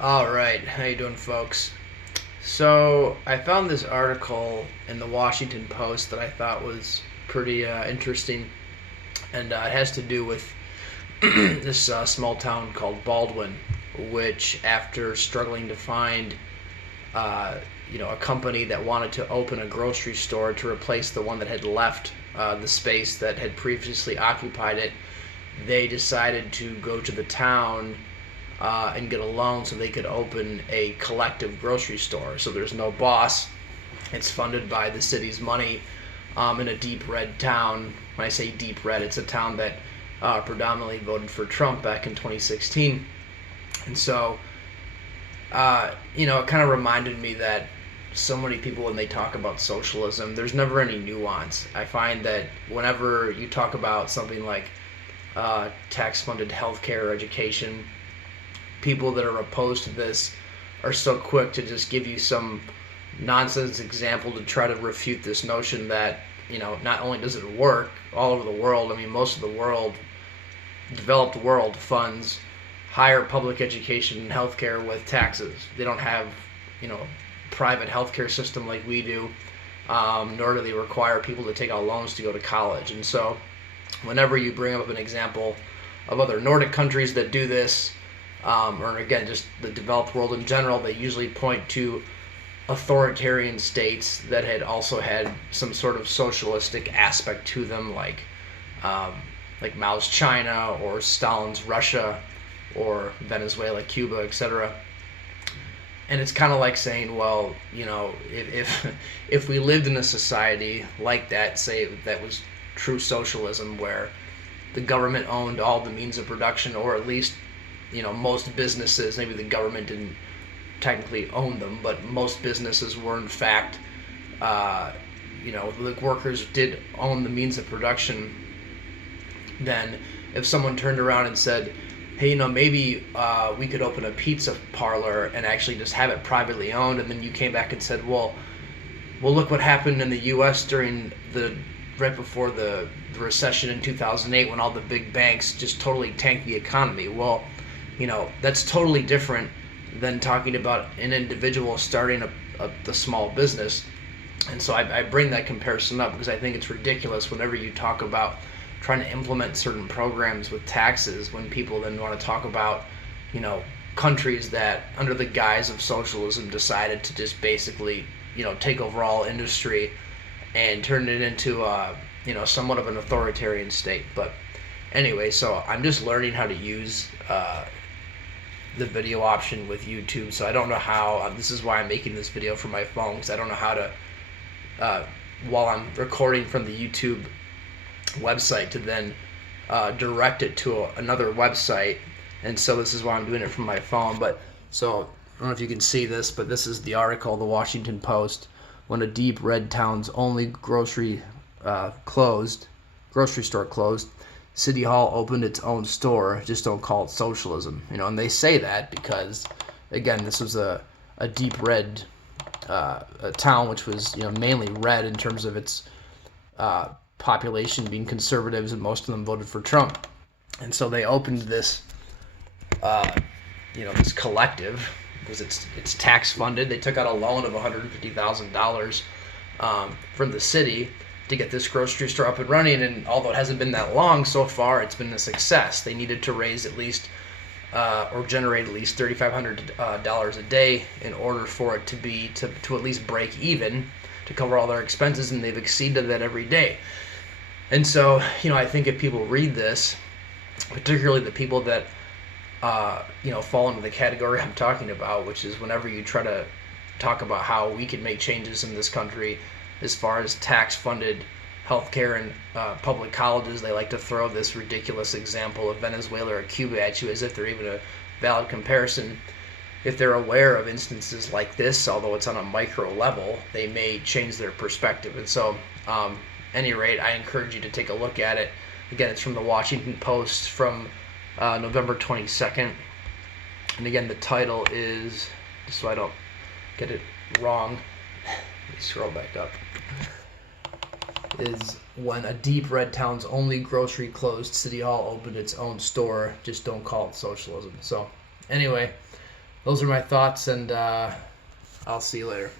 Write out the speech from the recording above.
All right, how you doing, folks? So I found this article in the Washington Post that I thought was pretty interesting, and it has to do with this small town called Baldwin, which, after struggling to find, uh, a company that wanted to open a grocery store to replace the one that had left the space that had previously occupied it, they decided to go to the town and get a loan so they could open a collective grocery store. So there's no boss. It's funded by the city's money in a deep red town. When I say deep red, it's a town that predominantly voted for Trump back in 2016. And so, it kind of reminded me that so many people, when they talk about socialism, there's never any nuance. I find that whenever you talk about something like tax-funded healthcare or education, people that are opposed to this are so quick to just give you some nonsense example to try to refute this notion that, not only does it work all over the world. I mean, most of the world, developed world, funds higher public education and healthcare with taxes. They don't have, private healthcare system like we do, nor do they require people to take out loans to go to college. And so whenever you bring up an example of other Nordic countries that do this, or again, just the developed world in general, they usually point to authoritarian states that had also had some sort of socialistic aspect to them, like Mao's China or Stalin's Russia or Venezuela, Cuba, etc. And it's kind of like saying, well, if we lived in a society like that, say that was true socialism, where the government owned all the means of production, or at least most businesses, maybe the government didn't technically own them, but most businesses were in fact, the workers did own the means of production. Then if someone turned around and said, hey, maybe we could open a pizza parlor and actually just have it privately owned, and then you came back and said, well, look what happened in the U.S. during right before the recession in 2008, when all the big banks just totally tanked the economy. Well, that's totally different than talking about an individual starting the small business. And so I bring that comparison up because I think it's ridiculous whenever you talk about trying to implement certain programs with taxes, when people then want to talk about, countries that under the guise of socialism decided to just basically, take over all industry and turn it into, somewhat of an authoritarian state. But anyway, so I'm just learning how to use the video option with YouTube. So I don't know how, this is why I'm making this video from my phone, because I don't know how to, while I'm recording from the YouTube website, to then direct it to another website. And so this is why I'm doing it from my phone. But so I don't know if you can see this, but this is the article, the Washington Post. When a deep red town's only grocery store closed, City Hall opened its own store. Just don't call it socialism. And they say that because, again, this was a deep red a town, which was mainly red in terms of its population being conservatives, and most of them voted for Trump. And so they opened this this collective, because it's tax funded. They took out a loan of $150,000 from the city to get this grocery store up and running. And although it hasn't been that long so far, it's been a success. They needed to raise at least or generate at least $3,500 a day in order for it to at least break even, to cover all their expenses, and they've exceeded that every day. And so, I think if people read this, particularly the people that fall into the category I'm talking about, which is whenever you try to talk about how we can make changes in this country as far as tax-funded healthcare and public colleges, they like to throw this ridiculous example of Venezuela or Cuba at you as if they're even a valid comparison. If they're aware of instances like this, although it's on a micro level, they may change their perspective. And so, any rate, I encourage you to take a look at it. Again, it's from the Washington Post from November 22nd. And again, the title is, just so I don't get it wrong, let me scroll back up, is when a deep red town's only grocery closed, City Hall opened its own store. Just don't call it socialism. So anyway, those are my thoughts, and I'll see you later.